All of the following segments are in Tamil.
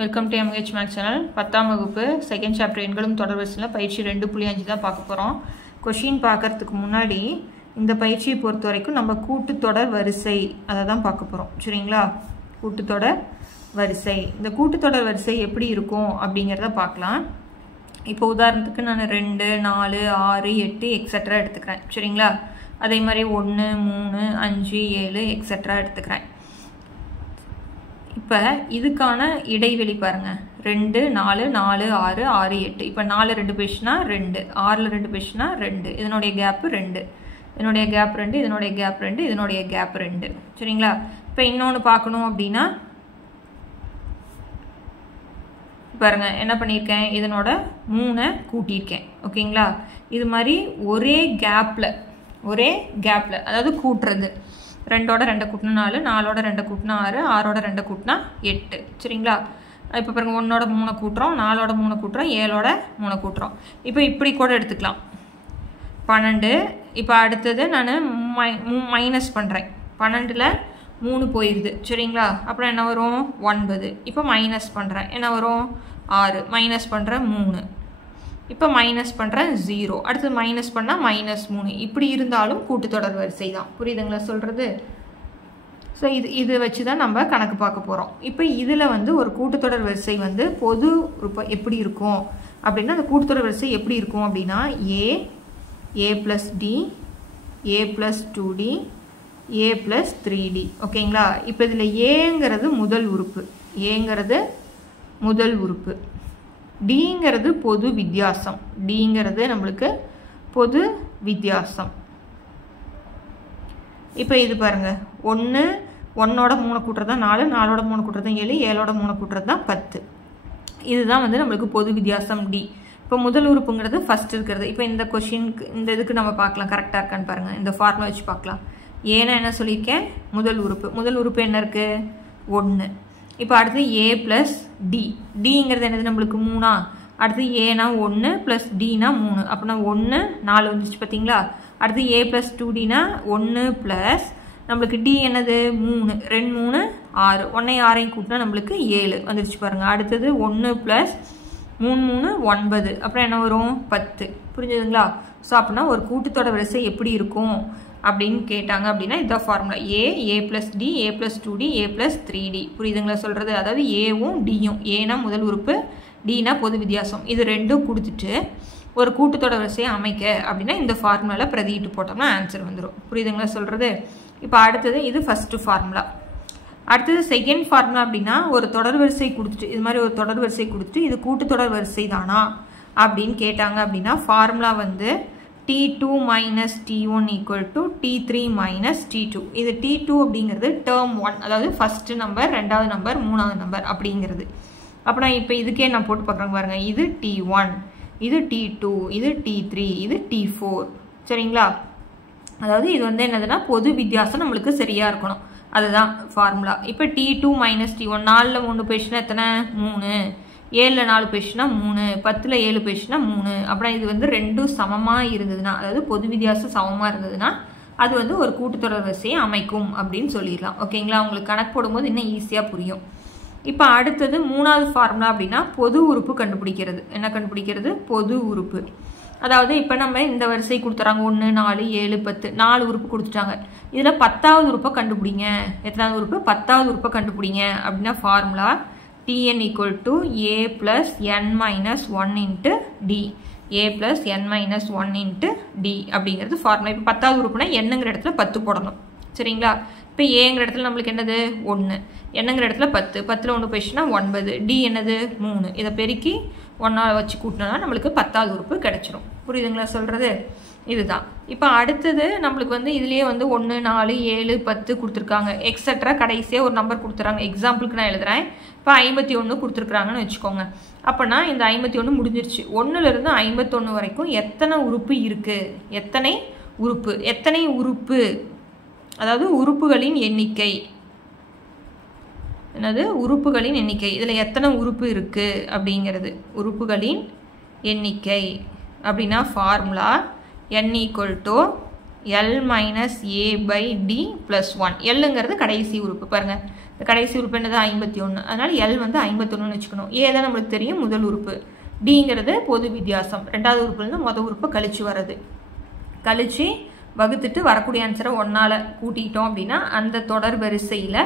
Welcome to MH Maths channel. 10ஆம் வகுப்பு செகண்ட் சாப்டர் எண்களும் தொடர்வரிசையில் பயிற்சி 2.5 தான் பார்க்க போகிறோம். கொஷின் பார்க்கறதுக்கு முன்னாடி இந்த பயிற்சியை பொறுத்த வரைக்கும் நம்ம கூட்டுத்தொடர் வரிசை அதை தான் பார்க்க போகிறோம். சரிங்களா? கூட்டுத்தொடர் வரிசை, இந்த கூட்டுத்தொடர் வரிசை எப்படி இருக்கும் அப்படிங்கிறத பார்க்கலாம். இப்போ உதாரணத்துக்கு நான் 2, 4, 6, 8 எக்ஸட்ரா எடுத்துக்கிறேன். சரிங்களா? அதே மாதிரி 1, 3, 5, 7 எக்ஸட்ரா எடுத்துக்கிறேன். இப்போ இதுக்கான இடைவெளி பாருங்க, 2, 4, 4, 6, 6, 8. இப்போ 4 2 போயிடுச்சுன்னா 2, 6 2 போயிடுச்சுன்னா 2, இதனுடைய கேப் 2, இதனுடைய கேப் 2, இதனுடைய கேப் 2, இதனுடைய கேப் 2. சரிங்களா? இப்போ இன்னொன்று பார்க்கணும் அப்படின்னா பாருங்க, என்ன பண்ணியிருக்கேன், இதனோட 3 கூட்டியிருக்கேன். ஓகேங்களா? இது மாதிரி ஒரே கேப்பில் அதாவது கூட்டுறது, 2ஓட 2 கூட்டினா 4, 4ஓட 2 கூட்டினா 6, 6ஓட 2 கூட்டினா 8. சரிங்களா? இப்போ பாருங்க, 1ஓட 3 கூட்டுறோம், 4ஓட 3 கூட்டுறோம், 7ஓட 3 கூட்டுறோம். இப்போ இப்படி கூட எடுத்துக்கலாம், 12. இப்போ அடுத்தது நான் மைனஸ் பண்ணுறேன், 12ல் 3 போயிடுது. சரிங்களா? அப்புறம் என்ன வரும், 9. இப்போ மைனஸ் பண்ணுறேன், என்ன வரும், 6. மைனஸ் பண்ணுறேன் 3. இப்போ மைனஸ் பண்ணுறேன் 0. அடுத்து மைனஸ் பண்ணால் -3. இப்படி இருந்தாலும் கூட்டுத்தொடர் வரிசை தான். புரியுதுங்களா சொல்கிறது? ஸோ இது வச்சு தான் நம்ம கணக்கு பார்க்க போகிறோம். இப்போ இதில் ஒரு கூட்டுத்தொடர் வரிசை பொது எப்படி இருக்கும் அப்படின்னா, அந்த கூட்டுத்தொடர் வரிசை எப்படி இருக்கும் அப்படின்னா, a + d, a + 2d, a + 3d. ஓகேங்களா? இப்போ இதில் ஏங்கிறது முதல் உறுப்பு, டிங்கிறது பொது வித்தியாசம், டிங்கிறது நம்மளுக்கு பொது வித்தியாசம். இப்போ இது பாருங்க, 1ஓட 3 கூட்டுறது தான் 4, 4ஓட 3 கூட்டுறது தான் 7, 7ஓட 3 கூட்டுறது தான் 10. இதுதான் நம்மளுக்கு பொது வித்தியாசம் டி. இப்போ முதல் உறுப்புங்கிறது ஃபர்ஸ்ட் இருக்கிறது. இப்போ இந்த கொஷினுக்கு இந்த இதுக்கு நம்ம பார்க்கலாம், கரெக்டாக இருக்கான்னு பாருங்க. இந்த ஃபார்முலா வச்சு பார்க்கலாம். ஏன்னா என்ன சொல்லியிருக்கேன், முதல் உறுப்பு என்ன இருக்கு, 1. இப்போ அடுத்து a + d, டிங்கிறது என்னது நம்மளுக்கு 3. அடுத்து ஏனா 1 + dனா 3, அப்படின்னா 1 4 வந்துச்சு பார்த்தீங்களா? அடுத்து a + 2dனா 1 + நம்மளுக்கு d என்னது 3, 2 3 6, 1ஐயும் 6ஐயும் கூட்டினா நம்மளுக்கு 7 வந்துருச்சு பாருங்க. அடுத்தது 1 + 3 3 9, அப்புறம் என்ன வரும், 10. புரிஞ்சுதுங்களா? ஸோ அப்படின்னா ஒரு கூட்டுத்தொடர் வரிசை எப்படி இருக்கும் அப்படின்னு கேட்டாங்க அப்படின்னா இதுதான் formula. a + d, a + 2d, a + 3d. புரியுதுங்களா சொல்கிறது? அதாவது ஏவும் டியும், ஏனா முதல் உறுப்பு, டினா பொது வித்தியாசம், இது ரெண்டும் கொடுத்துட்டு ஒரு கூட்டுத்தொடர் வரிசையை அமைக்க அப்படின்னா இந்த ஃபார்முலாவில் பிரதியிட்டு போட்டோம்னா ஆன்சர் வந்துடும். புரியுதுங்களா சொல்கிறது? இப்போ அடுத்தது இது ஃபஸ்ட்டு ஃபார்முலா. அடுத்தது செகண்ட் ஃபார்முலா அப்படின்னா, ஒரு தொடர் வரிசை கொடுத்துட்டு, இது மாதிரி ஒரு தொடர் வரிசை கொடுத்துட்டு இது கூட்டுத்தொடர் வரிசை தானா அப்படின்னு கேட்டாங்க அப்படின்னா formula T2 - T1 = T3 - T2. இது T2 அப்படிங்கிறது டேர்ம் 1, அதாவது ஃபர்ஸ்ட் நம்பர், ரெண்டாவது நம்பர், மூணாவது நம்பர் அப்படிங்கிறது. அப்படின்னா இப்போ இதுக்கே நான் போட்டு பார்க்குறேன் பாருங்க, இது T1, இது T2, இது T3, இது T4. சரிங்களா? அதாவது இது என்னதுன்னா பொது வித்தியாசம் நம்மளுக்கு சரியாக இருக்கணும், அதுதான் ஃபார்முலா. இப்போ T2 - T1, 4ல் 3 போயிடுச்சுன்னா எத்தனை, 3, 7ல் 4 போயிடுச்சுன்னா 3, 10ல் 7 போயிடுச்சுன்னா 3. அப்புறம் இது ரெண்டும் சமமாக இருந்ததுன்னா, அதாவது பொது வித்தியாசம் சமமாக இருந்ததுன்னா அது ஒரு கூட்டுத்தொடர் வரிசையை அமைக்கும் அப்படின்னு சொல்லிடலாம். ஓகேங்களா? உங்களுக்கு கணக்கு போடும்போது இன்னும் ஈஸியாக புரியும். இப்போ அடுத்தது மூணாவது ஃபார்முலா அப்படின்னா பொது உறுப்பு கண்டுபிடிக்கிறது. என்ன கண்டுபிடிக்கிறது, பொது உறுப்பு. அதாவது இப்போ நம்ம இந்த வரிசை கொடுத்துறாங்க, 1 4 7 10, 4 உறுப்பு கொடுத்துட்டாங்க. இதில் 10வது உறுப்பை கண்டுபிடிங்க. எத்தனாவது உறுப்பு, 10வது உறுப்பை கண்டுபிடிங்க அப்படின்னா formula Tn = a + n - 1 × d, a + n - 1 × d அப்படிங்கிறது ஃபார்முலா. இப்போ 10வது உறுப்புனா என்னங்கிற இடத்துல 10 போடணும். சரிங்களா? இப்போ ஏங்கிற இடத்துல நம்மளுக்கு என்னது 1, என்னங்கிற இடத்துல 10, 10ல் 1 போயிடுச்சுன்னா 9, d என்னது 3. இதை பெருக்கி 1ஆ வச்சு கூட்டினா நம்மளுக்கு 10வது உறுப்பு கிடைச்சிரும். புரியுதுங்களா சொல்கிறது? இதுதான். இப்போ அடுத்தது நம்மளுக்கு இதுலேயே 1 4 7 10 கொடுத்துருக்காங்க, எக்ஸட்ரா கடைசியாக ஒரு நம்பர் கொடுத்துறாங்க. எக்ஸாம்பிளுக்கு நான் எழுதுறேன். இப்போ 51 கொடுத்துருக்குறாங்கன்னு வச்சுக்கோங்க. அப்போனா இந்த 51 முடிஞ்சிருச்சு. 1லேருந்து 51 வரைக்கும் எத்தனை உறுப்பு இருக்குது, எத்தனை உறுப்பு, அதாவது உறுப்புகளின் எண்ணிக்கை, என்னது உறுப்புகளின் எண்ணிக்கை, இதில் எத்தனை உறுப்பு இருக்குது அப்படிங்கிறது உறுப்புகளின் எண்ணிக்கை. அப்படின்னா ஃபார்முலா n = L - a/d + 1. எல்லுங்கிறது கடைசி உறுப்பு பாருங்க, இந்த கடைசி உறுப்பு என்னது 51. அதனால் L வந்து 51ன்னு வச்சுக்கணும். ஏ தான் நம்மளுக்கு தெரியும் முதல் உறுப்பு. டிங்கிறது பொது வித்தியாசம். ரெண்டாவது உறுப்புலேருந்து முதல் உறுப்பு கழிச்சு வர்றது. கழிச்சு வகுத்துட்டு வரக்கூடிய ஆன்சரை 1ஆல் கூட்டிட்டோம் அப்படின்னா அந்த தொடர் வரிசையில்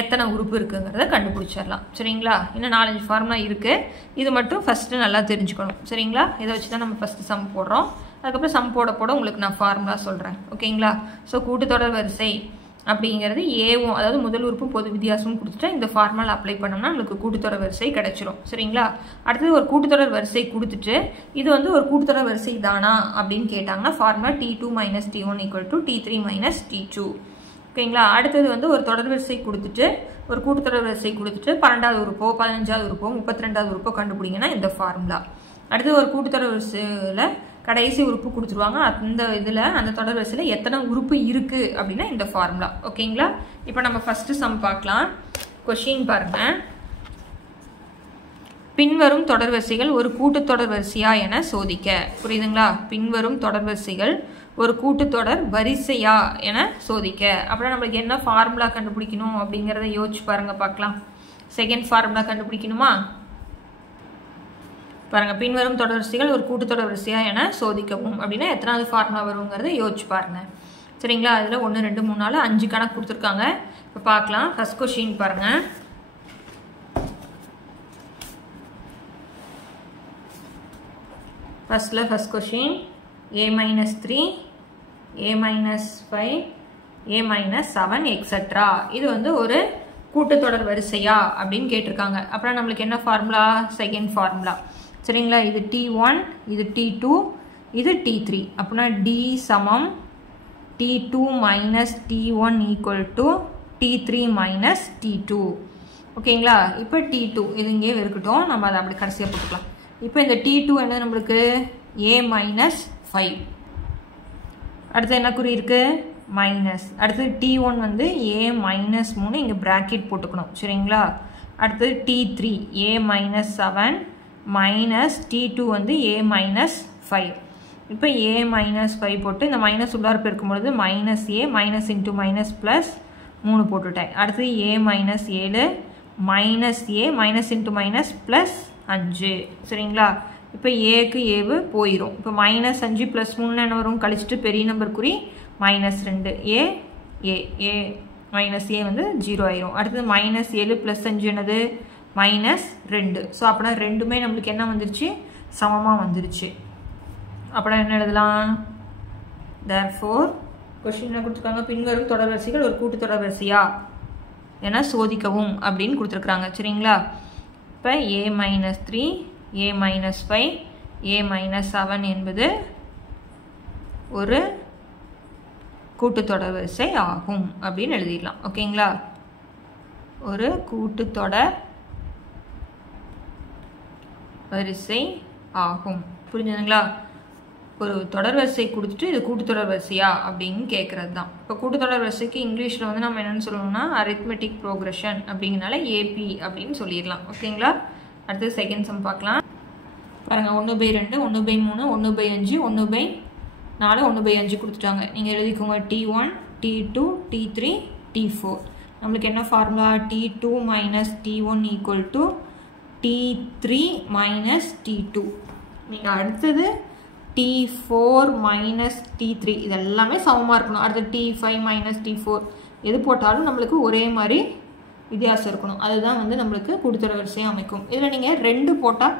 எத்தனை உறுப்பு இருக்குங்கிறத கண்டுபிடிச்சிடலாம். சரிங்களா? இன்னும் 4-5 ஃபார்முலா இருக்குது. இது மட்டும் ஃபஸ்ட்டு நல்லா தெரிஞ்சுக்கணும். சரிங்களா? இதை வச்சு தான் நம்ம ஃபஸ்ட்டு சம் போடுறோம். அதுக்கப்புறம் சம் போட உங்களுக்கு நான் ஃபார்முலா சொல்கிறேன். ஓகேங்களா? ஸோ கூட்டுத்தொடர் வரிசை அப்படிங்கிறது ஏவும், அதாவது முதல் உறுப்பும் பொது வித்தியாசமும் கொடுத்துட்டா இந்த ஃபார்முலா அப்ளை பண்ணோம்னா நம்மளுக்கு கூட்டுத்தொடர் வரிசை கிடைச்சிரும். சரிங்களா? அடுத்தது ஒரு கூட்டுத்தொடர் வரிசை கொடுத்துட்டு இது வந்து ஒரு கூட்டுத்தொடர் வரிசை தானா அப்படின்னு கேட்டாங்கன்னா formula T2 - T1 = T3 - T2. ஓகேங்களா? அடுத்தது வந்து ஒரு தொடர் வரிசை கொடுத்துட்டு ஒரு கூட்டுத்தொடர் வரிசை கொடுத்துட்டு 12வது உறுப்போ 15வது உறுப்போ 32வது உறுப்போ கண்டுபிடிங்கன்னா இந்த ஃபார்முலா. அடுத்து ஒரு கூட்டுத்தொடர் வரிசையில் கடைசி உறுப்பு கொடுத்துருவாங்க. அந்த இதில் அந்த தொடர் வரிசையில் எத்தனை உறுப்பு இருக்குது அப்படின்னா இந்த ஃபார்முலா. ஓகேங்களா? இப்போ நம்ம ஃபஸ்ட்டு சம் பார்க்கலாம். கொஷின் பாருங்கள். பின்வரும் தொடர் வரிசைகள் ஒரு கூட்டுத்தொடர் வரிசையா என சோதிக்க. புரியுதுங்களா? பின்வரும் தொடர் வரிசைகள் ஒரு கூட்டுத்தொடர் வரிசையா என சோதிக்க. அப்புறம் நம்மளுக்கு என்ன ஃபார்முலா கண்டுபிடிக்கணும் அப்படிங்கிறத யோசிச்சு பாருங்க பார்க்கலாம். செகண்ட் ஃபார்முலா கண்டுபிடிக்கணுமா? பாருங்க, பின்வரும் தொடர் வரிசைகள் ஒரு கூட்டுத்தொடர் வரிசையா என சோதிக்கவும் அப்படின்னா எத்தனாவது ஃபார்முலா வருங்கிறத யோசிச்சு பாருங்க. சரிங்களா? அதில் 1 2 3 4 5 கணக்கு கொடுத்துருக்காங்க. இப்போ பார்க்கலாம். ஃபர்ஸ்ட் கொஸ்டின் பாருங்க. First question a - 3 a - 5 a - 7 etcetera. இது வந்து ஒரு கூட்டுத்தொடர் வரிசையா அப்படின்னு கேட்டிருக்காங்க. அப்புறம் நம்மளுக்கு என்ன ஃபார்முலா? Second formula. சரிங்களா? இது T1, இது T2, இது T3. அப்படின்னா D சமம் T2 - T1 = T3 - T2. ஓகேங்களா? இப்போ T2 இது இங்கே இருக்கட்டும், நம்ம அதை அப்படி கடைசியாக போட்டுக்கலாம். இப்போ இந்த T2 என்ன நம்மளுக்கு a - 5. அடுத்து என்ன குறி இருக்கு? மைனஸ். அடுத்து T1 வந்து a - 3 இங்கே ப்ராக்கெட் போட்டுக்கணும். சரிங்களா? அடுத்து T3 a - 7 மைனஸ் T2 வந்து a - 5. இப்போ a - 5 போட்டு இந்த மைனஸ் உள்ளார பெருக்கும்பொழுது minus a minus into minus plus 3 போட்டுவிட்டேன். அடுத்து a - 7 minus a minus into minus plus 5. சரிங்களா? இப்போ ஏக்கு ஏவு போயிடும். இப்போ -5 + 3 என்ன வரும்? கழிச்சிட்டு பெரிய நம்பர் குறி -2 ஏ மைனஸ் ஏ வந்து 0 ஆயிரும். அடுத்தது -7 + 5 என்னது? -2. ஸோ அப்படின்னா ரெண்டுமே நம்மளுக்கு என்ன வந்துருச்சு? சமமாக வந்துருச்சு. அப்படின்னா என்ன எழுதலாம்? therefore கொஸ்டின் என்ன கொடுத்துருக்காங்க? பின்வரும் தொடர் வரிசைகள் ஒரு கூட்டுத்தொடர் வரிசையா என சோதிக்கவும் அப்படின்னு கொடுத்துருக்குறாங்க. சரிங்களா? இப்போ a - 3 a - 5 a - 7 என்பது ஒரு கூட்டுத்தொடர் வரிசை ஆகும் அப்படின்னு எழுதிடலாம். ஓகேங்களா? ஒரு கூட்டுத்தொடர் வரிசை ஆகும். புரிஞ்சுதுங்களா? ஒரு தொடர் வரிசை கொடுத்துட்டு இது கூட்டுத்தொடர் வரிசையா அப்படின்னு கேட்குறது தான். இப்போ கூட்டுத்தொடர் வரிசைக்கு இங்கிலீஷில் வந்து நம்ம என்னென்னு சொல்லணும்னா அரித்மெட்டிக் ப்ரோக்ரெஷன் அப்படிங்கிறனால AP அப்படின்னு சொல்லிடலாம். ஓகேங்களா? அடுத்து செகண்ட் சம் பார்க்கலாம். பாருங்கள், 1/2 1/3 1/5 1/4 1/5 கொடுத்துட்டாங்க. நீங்கள் எழுதிக்கோங்க. T1 T2 T3 T4. நம்மளுக்கு என்ன formula? T2 - T1 = T3 - T2. நீங்கள் அடுத்தது T4 - T3 இதெல்லாமே சமமாக இருக்கணும். அடுத்து T5 - T4 எது போட்டாலும் நம்மளுக்கு ஒரே மாதிரி வித்தியாசம் இருக்கணும். அதுதான் வந்து நம்மளுக்கு கூட்டுத்தொடர் வரிசையை அமைக்கும். இதில் நீங்கள் 2 போட்டால்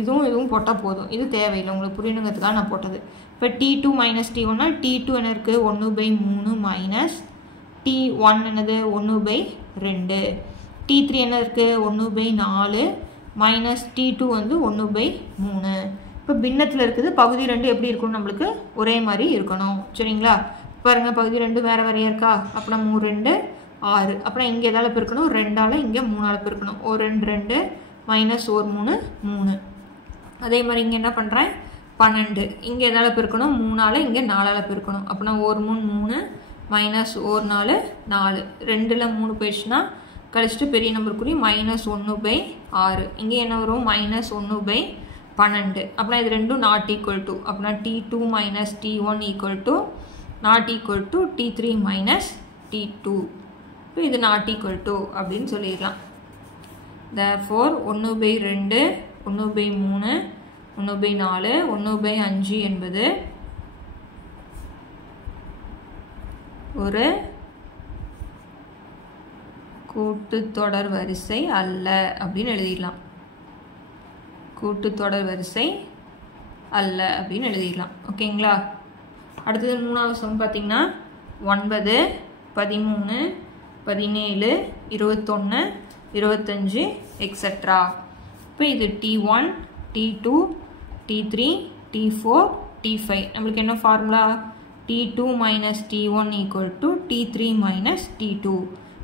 இதுவும் போட்டால் போதும். இது தேவையில்லை, உங்களுக்கு புரியணுங்கிறதுக்காக நான் போட்டது. இப்போ T2 - T1 T2 என்ன இருக்குது? 1/3 மைனஸ் T1 என்னது? 1/2. T3 என்ன இருக்குது? 1/4 மைனஸ் T2 வந்து 1/3. இப்போ பின்னத்தில் இருக்குது. பகுதி 2 எப்படி இருக்கணும்? நம்மளுக்கு ஒரே மாதிரி இருக்கணும். சரிங்களா? பாருங்கள், பகுதி 2 வேறு வேறையாக இருக்கா? அப்புறம் 3 2 6. அப்புறம் இங்கே எதால் பெருக்கணும்? 2ஆல், இங்கே 3ஆல் பெருக்கணும். 1 2 2 மைனஸ் 1 3 3. அதே மாதிரி இங்கே என்ன பண்ணுறேன்? 12. இங்கே எதால் பெருக்கணும்? 3ஆல், இங்கே 4ஆல் பெருக்கணும். அப்படின்னா 1 3 3 மைனஸ் 1 4 4. 2ல் 3 போயிடுச்சுன்னா கழிச்சிட்டு பெரிய நம்பர் குறி -1/6. இங்கே என்ன வரும்? -1/12. அப்படின்னா இது ரெண்டும் நாட் ஈக்குவல் டு. அப்படின்னா T2 - T1 = not equal to T3 - T2. இப்போ இது நாட் ஈக்குவல் டு அப்படின்னு சொல்லிடலாம். therefore 1/2 1/3 1/4 1/5 என்பது ஒரு கூட்டுத்தொடர் வரிசை அல்ல அப்படின்னு எழுதிடலாம். கூட்டுத்தொடர் வரிசை அல்ல அப்படின்னு எழுதிடலாம். ஓகேங்களா? அடுத்தது மூணாவது சம் பார்த்தீங்கன்னா 9 13 17 21 25 எக்ஸெட்ரா. இப்போ இது T1 T2 T3 T4 T5. நம்மளுக்கு என்ன formula? T2 minus T1 equal to T3 minus T2.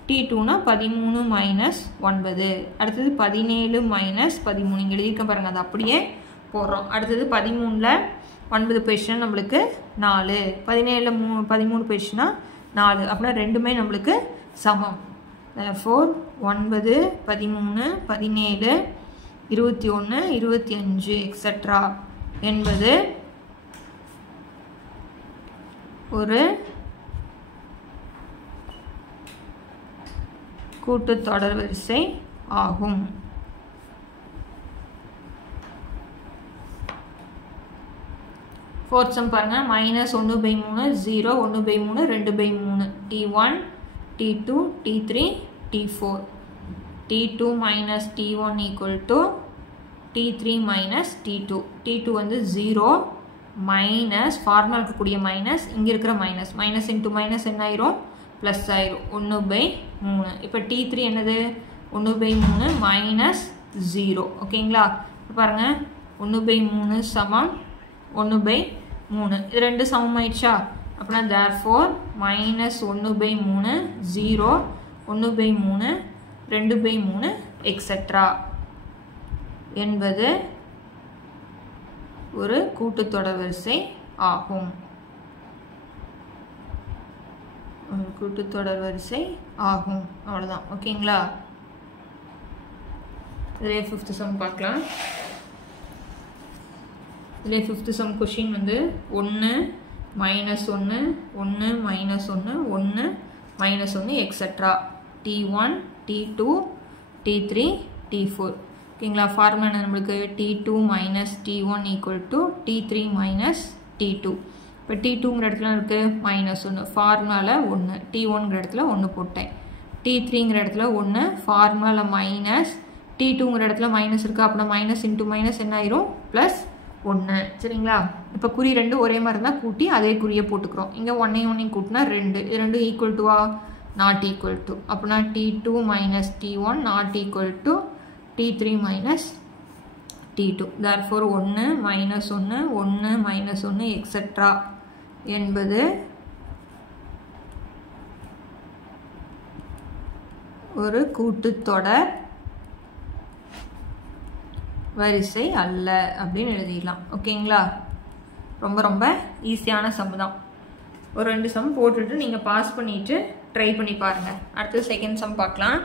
T2னா 13 minus 9. அடுத்தது 17 minus 13. இங்கே எழுதியிருக்க பாருங்க, அது அப்படியே போடுறோம். அடுத்தது 13ல் 9 போயிடுச்சுன்னா நம்மளுக்கு 4, 17ல் 13 போயிடுச்சுன்னா 4. அப்படின்னா ரெண்டுமே நம்மளுக்கு சமம். therefore 9 13 17 21 25 எக்ஸெட்ரா என்பது ஒரு கூட்டுத்தொடர் வரிசை ஆகும். ஃபோர்த் சம் பாருங்க. -1/3 0 1/3 2/3 T1 T2 T3 T4. T2 minus T1 equal to T3 minus T2. T2 வந்து 0 மைனஸ் ஃபார்முலா இருக்கக்கூடிய மைனஸ், இங்கே இருக்கிற மைனஸ், மைனஸ் இன்ட்டு மைனஸ் என்ன ஆயிரும்? ப்ளஸ் ஆயிரும். 1/3. இப்போ T3 என்னது? 1/3 மைனஸ் 0. ஓகேங்களா? இப்போ பாருங்கள், 1/3 சமம் 1/3. இது ரெண்டு சமம் ஆயிடுச்சா? அப்படின்னா therefore -1/3 0 1/3 2/3 எக்ஸெட்ரா என்பது ஒரு கூட்டுத்தொடர் வரிசை ஆகும். ஒரு கூட்டுத்தொடர் வரிசை ஆகும். அவ்வளோதான். ஓகேங்களா? இதே 5th சம் பார்க்கலாம். இதே 5th சம் கொஷின் வந்து 1 -1 1 -1 1 -1 etcetera T1 T2 T3 T4. ஓகேங்களா? ஃபார்முலா என்ன நம்மளுக்கு? T2 minus T1 equal to T3 minus T2. இப்போ T2ங்கிற இடத்துல இருக்குது -1, ஃபார்முலாவில் 1, T1ங்கிற இடத்துல 1 போட்டேன், T3ங்கிற இடத்துல 1, ஃபார்முலாவில் மைனஸ், T2ங்கிற இடத்துல மைனஸ் இருக்குது. அப்படின்னா மைனஸ் இன்ட்டு மைனஸ் என்ன ஆயிரும்? ப்ளஸ் 1. சரிங்களா? இப்போ குறி ரெண்டு ஒரே மாதிரி இருந்தால் கூட்டி அதே குறியை போட்டுக்கிறோம். இங்கே 1 கூட்டினா 2, இது ரெண்டும் ஈக்குவல் டுவா? Not equal to. அப்படின்னா T2 minus T1 not equal to T3 minus T2. therefore 1 -1 1 -1 etcetera என்பது ஒரு கூட்டுத்தொடர் வரிசை அல்ல அப்படின்னு எழுதிடலாம். ஓகேங்களா? ரொம்ப ரொம்ப ஈஸியான சம் தான். ஒரு 2 சம் போட்டுட்டு நீங்கள் பாஸ் பண்ணிட்டு ட்ரை பண்ணி பாருங்க. அடுத்து செகண்ட் சம் பார்க்கலாம்.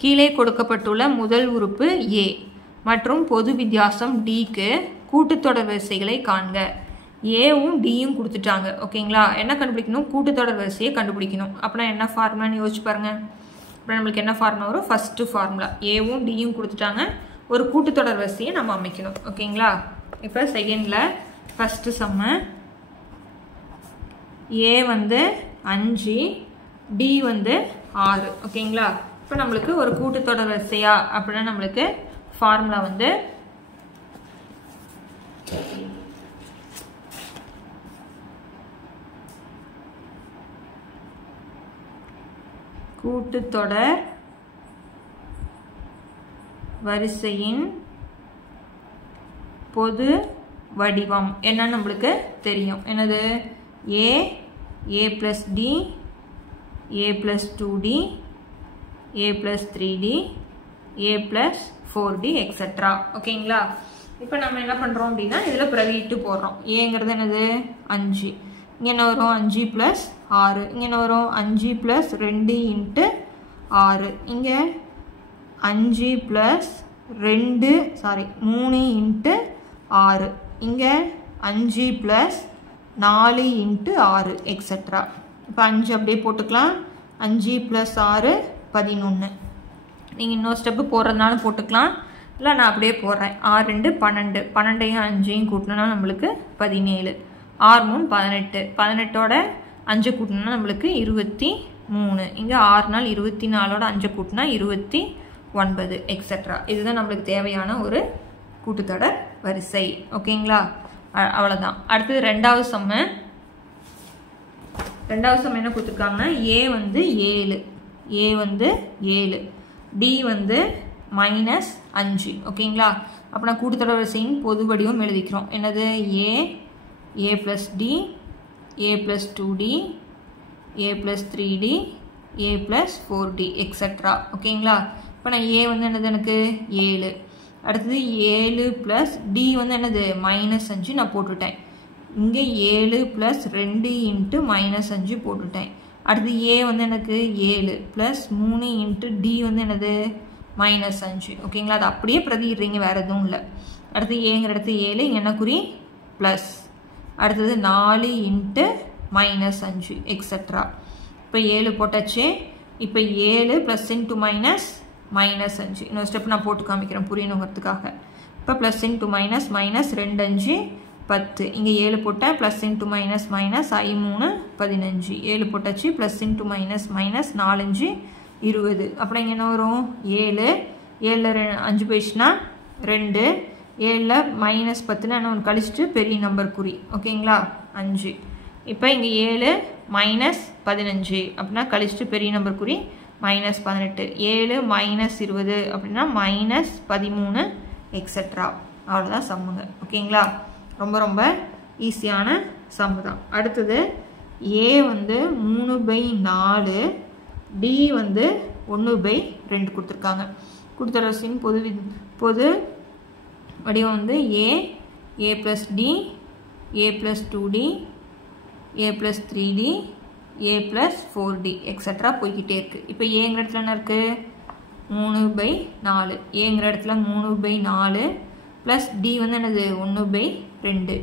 கீழே கொடுக்கப்பட்டுள்ள முதல் உறுப்பு A மற்றும் பொது வித்தியாசம் Dக்கு கூட்டுத்தொடர் வரிசைகளை காண்க. ஏவும் டியும் கொடுத்துட்டாங்க. ஓகேங்களா? என்ன கண்டுபிடிக்கணும்? கூட்டுத்தொடர் வரிசையை கண்டுபிடிக்கணும். அப்படின்னா என்ன ஃபார்முலான்னு யோசிச்சு பாருங்க. அப்புறம் நம்மளுக்கு என்ன ஃபார்முலா வரும்? First formula. ஏவும் டியும் கொடுத்துட்டாங்க, ஒரு கூட்டுத்தொடர் வரிசையை நம்ம அமைக்கணும். ஓகேங்களா? இப்போ செகண்டில் ஃபஸ்ட்டு சம்மு, ஏ வந்து 5 டி வந்து 6. ஓகேங்களா? இப்போ நம்மளுக்கு ஒரு கூட்டுத்தொடர் வரிசையா அப்படின்னா நம்மளுக்கு ஃபார்முலா வந்து கூட்டுத்தொடர் வரிசையின் பொது வடிவம் என்னன்னு நம்மளுக்கு தெரியும். என்னது? a plus d, a plus 2d, a plus 3d, a plus 4d etc. ஓகேங்களா? இப்போ நம்ம என்ன பண்ணுறோம் அப்படின்னா இதில் பிரதியிட்டு போடுறோம். ஏங்கிறது என்னது? 5. இங்கே என்ன வரும்? 5 + 6. இங்கே என்ன வரும்? 5 + 2 × 6. இங்கே 5 + 2 3 × 6. இங்கே 5 + 4 × 6 எக்ஸெட்ரா. இப்போ 5 அப்படியே போட்டுக்கலாம். 5 + 6 11. நீங்கள் இன்னொரு ஸ்டெப்பு போடுறதுனாலும் போட்டுக்கலாம், இல்லை நான் அப்படியே போடுறேன். 6 2 12, 12ஐயும் 5ஐயும் கூட்டினா நம்மளுக்கு 17, 6 3 18, 18ஓட 5 கூட்டினா நம்மளுக்கு 23, இங்கே 6 நாள் 24ஓட 5 கூட்டினா 29, எக்ஸெட்ரா. இதுதான் நம்மளுக்கு தேவையான ஒரு கூட்டுத்தொடர் வரிசை. ஓகேங்களா? அவ்வளோதான். அடுத்தது ரெண்டாவது சம்மு. ரெண்டாவது சம் என்ன கொடுத்துருக்காங்கன்னா, ஏ வந்து 7, ஏ வந்து 7, டி வந்து -5. ஓகேங்களா? அப்போ நான் கூட்டுத்தொடர் வரிசையின் பொது வடிவம் எழுதிக்கிறோம். என்னது? ஏ, ஏ + டி, ஏ + 2d, ஏ + 3d, ஏ + 4d, எக்ஸெட்ரா. ஓகேங்களா? இப்போ நான் ஏ வந்து என்னது எனக்கு 7, அடுத்தது 7 + டி வந்து என்னது -5 நான் போட்டுட்டேன். இங்கே 7 + 2 × -5 போட்டுட்டேன். அடுத்து ஏ வந்து எனக்கு 7 + 3 × டி வந்து என்னது -5. ஓகேங்களா? அது அப்படியே பிரதிடுறீங்க, வேறு எதுவும் இல்லை. அடுத்து ஏங்கிற இடத்து 7, இங்கே என்ன குறி ப்ளஸ். அடுத்தது 4 × -5, எக்ஸெட்ரா. இப்போ 7 போட்டாச்சு. இப்போ 7 + -5. இன்னொரு ஸ்டெப் நான் போட்டு காமிக்கிறேன் புரியணுங்கிறதுக்காக. இப்போ ப்ளஸ் × -, -2 5 10. இங்கே 7 போட்டேன், ப்ளஸ் × -, I 3 15. 7 போட்டாச்சு, ப்ளஸ் × -, 4 5 20. அப்புறம் இங்கே என்ன வரும்? 7, 7ல் 5 போயிடுச்சுன்னா 2, 7ல் -10னா என்ன ஒன்று கழிச்சிட்டு பெரிய நம்பர் குறி. ஓகேங்களா? 5. இப்போ இங்கே 7 -15 அப்படின்னா கழிச்சிட்டு பெரிய நம்பர் குறி -18. 7 -20 அப்படின்னா -13, எக்ஸெட்ரா. அவ்வளோதான் சம்முங்க. ஓகேங்களா? ரொம்ப ரொம்ப ஈஸியான சம்மு தான். அடுத்தது ஏ வந்து 3/4, டி வந்து 1/2 கொடுத்துருக்காங்க. கூட்டுத்தொடர் வரிசையின் பொது வடிவம் வந்து ஏ, ஏ + டி, ஏ + 2d, ஏ + 3d, ஏ + 4d, எக்ஸெட்ரா போய்கிட்டே இருக்குது. இப்போ ஏங்கிற இடத்துல என்ன இருக்குது? 3/4. ஏங்கிற இடத்துல 3/4 ப்ளஸ் டி வந்து என்னது 1/2.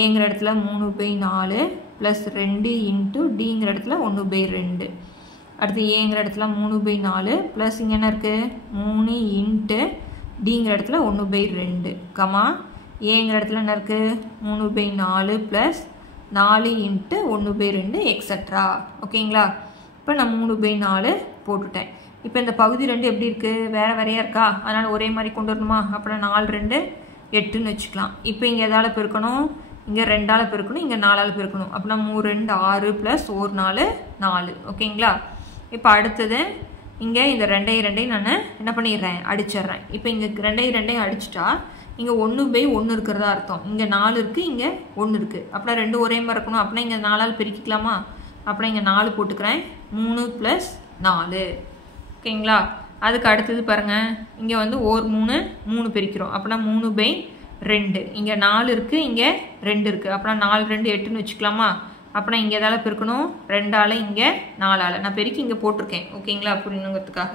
ஏங்கிற இடத்துல 3/4 ப்ளஸ் 2 × டிங்கிற இடத்துல 1/2. அடுத்து ஏங்கிற இடத்துல 3/4 ப்ளஸ் இங்கே என்ன இருக்குது 3 × டிங்கிற இடத்துல 1/2, கமா ஏங்கிற இடத்துல என்ன இருக்குது 3/4 ப்ளஸ் 4 × 1/2, எக்ஸெட்ரா. ஓகேங்களா? இப்போ நான் 3/4 போட்டுட்டேன். இப்போ இந்த பகுதி 2 எப்படி இருக்குது? வேறு வேறையாக இருக்கா? அதனால் ஒரே மாதிரி கொண்டு வரணுமா? அப்புறம் 4 2 8ன்னு வச்சுக்கலாம். இப்போ இங்கே எதால் பெருக்கணும்? இங்கே 2ஆல் பெருக்கணும், இங்கே 4ஆல் பெருக்கணும். அப்படின்னா 3 2 6 + 1 4 4. ஓகேங்களா? இப்போ அடுத்தது இங்கே இந்த 2 நான் என்ன பண்ணிடுறேன்? அடிச்சிட்றேன். இப்போ இங்கே 2 அடிச்சிட்டா இங்கே 1/1 இருக்கிறதா அர்த்தம். இங்கே 4 இருக்குது, இங்கே 1 இருக்குது. அப்படின்னா 2 ஒரே மாதிரி இருக்கணும். அப்படின்னா இங்கே 4ஆல் பெருக்கிக்கலாமா? அப்படின்னா இங்கே 4 போட்டுக்கிறேன். 3 + 4. ஓகேங்களா? அதுக்கு அடுத்தது பாருங்கள், இங்கே வந்து 3 3 பெருக்கிறோம். அப்படின்னா 3/2. இங்கே 4 இருக்குது, இங்கே 2 இருக்குது. அப்படின்னா 4 2 8ன்னு வச்சுக்கலாமா? அப்படின்னா இங்கே எதால் பெருக்கணும்? 2ஆல், இங்கே 4ஆல். நான் பெருக்கி இங்கே போட்டிருக்கேன். ஓகேங்களா? புரியணுங்கிறதுக்காக.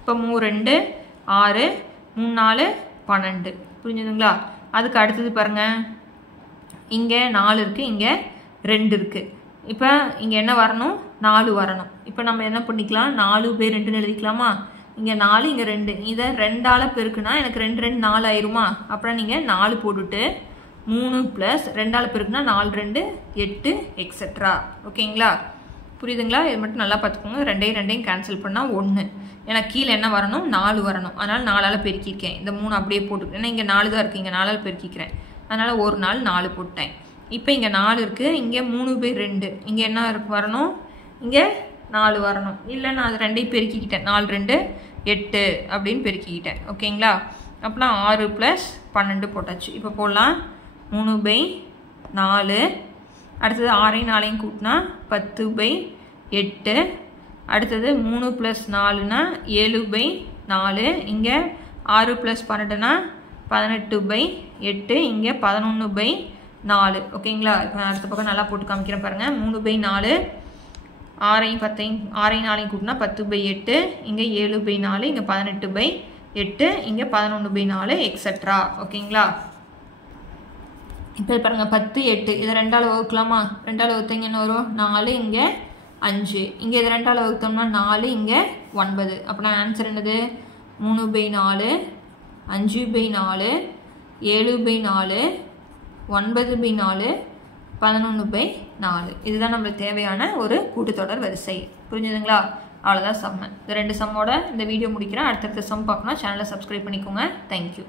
இப்போ 3 2 6, 3 4 12. புரிஞ்சுதுங்களா? அதுக்கு அடுத்தது பாருங்கள், இங்கே 4 இருக்குது, இங்கே 2 இருக்குது. இப்போ இங்கே என்ன வரணும்? 4 வரணும். இப்போ நம்ம என்ன பண்ணிக்கலாம்? 4/2ன்னு எழுதிக்கலாமா? இங்கே 4, இங்கே 2. இதை 2ஆல் பெருக்குனா எனக்கு 2 2 4 ஆயிருமா? அப்புறம் நீங்கள் 4 போட்டுட்டு 3 + 2ஆல் பெருக்குனா 4 2 8, எக்ஸெட்ரா. ஓகேங்களா? புரியுதுங்களா? இது மட்டும் நல்லா பார்த்துக்கோங்க. 2 கேன்சல் பண்ணால் 1. ஏன்னா கீழே என்ன வரணும்? 4 வரணும். அதனால் 4ஆல் பெருக்கிக்கிறேன். இந்த 3 அப்படியே போட்டுக்கிறேன். ஏன்னா இங்கே 4 தான் இருக்குது, இங்கே 4ஆல் பெருக்கிக்கிறேன். அதனால் ஒரு நாள் 4 போட்டேன். இப்போ இங்கே 4 இருக்குது, இங்கே 3/2. இங்கே என்ன வரணும்? இங்கே 4 வரணும். இல்லை நான் அது 2ஐயும் பெருக்கிக்கிட்டேன். 4 2 8 அப்படின்னு பெருக்கிக்கிட்டேன். ஓகேங்களா? அப்படின்னா 6 + 12 போட்டாச்சு. இப்போ போடலாம். 3/4. அடுத்தது 6ஐயும் 4ஐயும் கூட்டினா 10/8. அடுத்தது 3 + 4னா 7/4. இங்கே 6 + 12னா 18/8. இங்கே 11/4. ஓகேங்களா? இப்போ அடுத்த பக்கம் நல்லா போட்டு காமிக்கிறேன் பாருங்கள். 3/4, 6ஐயும் 4ஐயும் கூட்டினா 10/8. இங்கே 7/4, இங்கே 18/8, இங்கே 11/4, எக்ஸெட்ரா. ஓகேங்களா? இப்போ பாருங்கள் 10 8 இதை 2ஆல் வகுக்கலாமா? 2ஆல் வகுத்தா இங்கே என்ன வரும்? 4, இங்கே 5. இங்கே இது 2ஆல் வகுத்தோம்னா 4, இங்கே 9. அப்போனா ஆன்சர் என்னது? 3/4, 5/4, 7/4, 9/4, 11/4. இதுதான் நம்மளுக்கு தேவையான ஒரு கூட்டுத்தொடர் வரிசை. புரிஞ்சுதுங்களா? அவ்வளோதான் சம்மு. இந்த 2 சம்மோட இந்த வீடியோ முடிக்கிறேன். அடுத்தடுத்த சம் பார்க்கணும். சேனலை சப்ஸ்கிரைப் பண்ணிக்கோங்க. தேங்க்யூ.